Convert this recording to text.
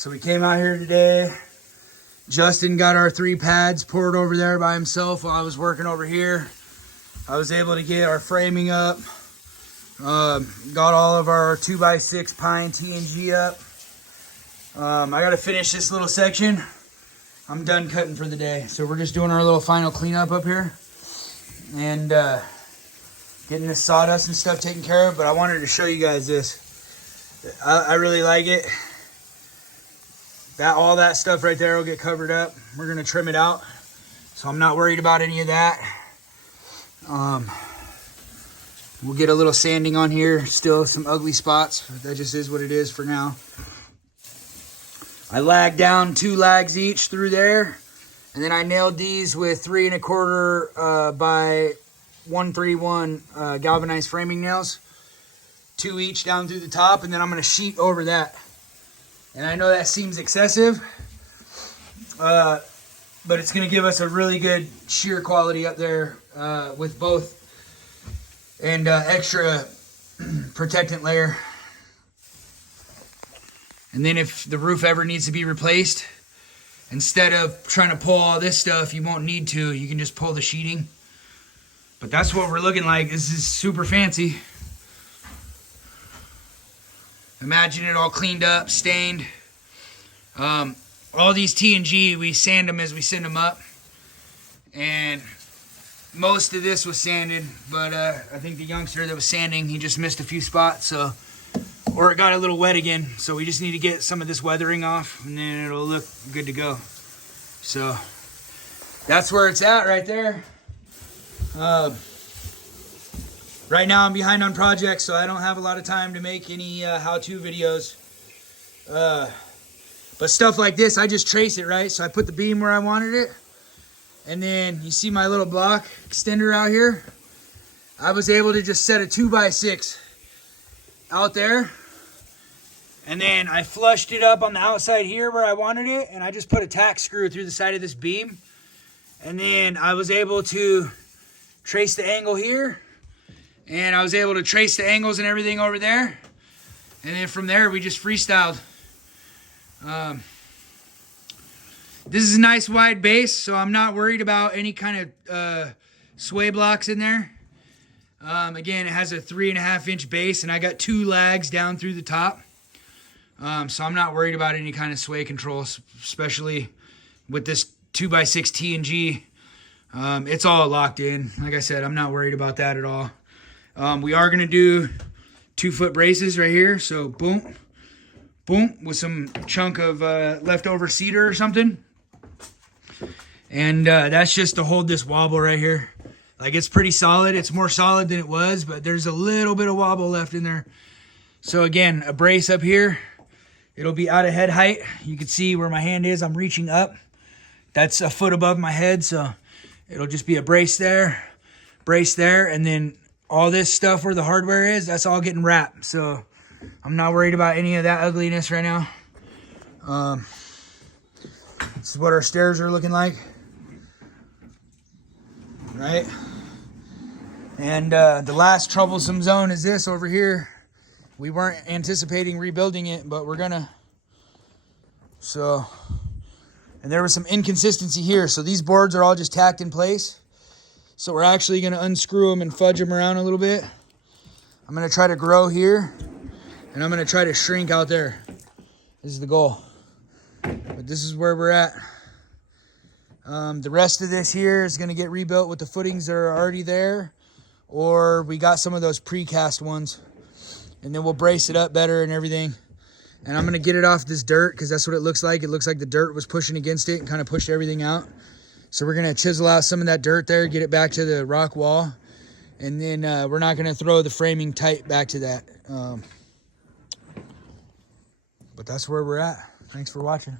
So we came out here today. Justin got our 3 pads poured over there by himself while I was working over here. I was able to get our framing up. Got all of our 2x6 pine TNG up. I got to finish this little section. I'm done cutting for the day. So we're just doing our little final cleanup up here. And getting this sawdust and stuff taken care of. But I wanted to show you guys this. I really like it. All that stuff right there will get covered up. We're going to trim it out. So I'm not worried about any of that. We'll get a little sanding on here. Still some ugly spots. But that just is what it is for now. I lagged down 2 lags each through there. And then I nailed these with 3 1/4 by 131 galvanized framing nails. 2 each down through the top. And then I'm going to sheet over that. And I know that seems excessive, but it's going to give us a really good shear quality up there with both, and extra protectant layer. And then if the roof ever needs to be replaced, instead of trying to pull all this stuff, you won't need to. You can just pull the sheeting. But that's what we're looking like. This is super fancy. Imagine it all cleaned up, stained. All these TNG, we sand them as we send them up. And most of this was sanded, but I think the youngster that was sanding, he just missed a few spots, or it got a little wet again. So we just need to get some of this weathering off, and then it'll look good to go. So that's where it's at right there. Right now I'm behind on projects, so I don't have a lot of time to make any how-to videos. But stuff like this, I just trace it, right? So I put the beam where I wanted it. And then you see my little block extender out here. I was able to just set a 2x6 out there. And then I flushed it up on the outside here where I wanted it. And I just put a tack screw through the side of this beam. And then I was able to trace the angle here. And I was able to trace the angles and everything over there. And then from there, we just freestyled. This is a nice wide base, so I'm not worried about any kind of sway blocks in there. Again, it has a 3.5-inch base, and I got 2 lags down through the top. So I'm not worried about any kind of sway control, especially with this 2x6 TNG. It's all locked in. Like I said, I'm not worried about that at all. We are going to do 2-foot braces right here. So boom, boom, with some chunk of leftover cedar or something. And that's just to hold this wobble right here. Like, it's pretty solid. It's more solid than it was, but there's a little bit of wobble left in there. So again, a brace up here. It'll be out of head height. You can see where my hand is. I'm reaching up. That's a foot above my head. So it'll just be a brace there, and then all this stuff where the hardware is, that's all getting wrapped. So I'm not worried about any of that ugliness right now. This is what our stairs are looking like. Right? And the last troublesome zone is this over here. We weren't anticipating rebuilding it, but we're gonna. So, and there was some inconsistency here. So these boards are all just tacked in place. So we're actually going to unscrew them and fudge them around a little bit. I'm going to try to grow here, and I'm going to try to shrink out there. This is the goal. But this is where we're at. The rest of this here is going to get rebuilt with the footings that are already there, or we got some of those precast ones, and then we'll brace it up better and everything. And I'm going to get it off this dirt because that's what it looks like. It looks like the dirt was pushing against it and kind of pushed everything out. So we're going to chisel out some of that dirt there, get it back to the rock wall. And then we're not going to throw the framing tight back to that. But that's where we're at. Thanks for watching.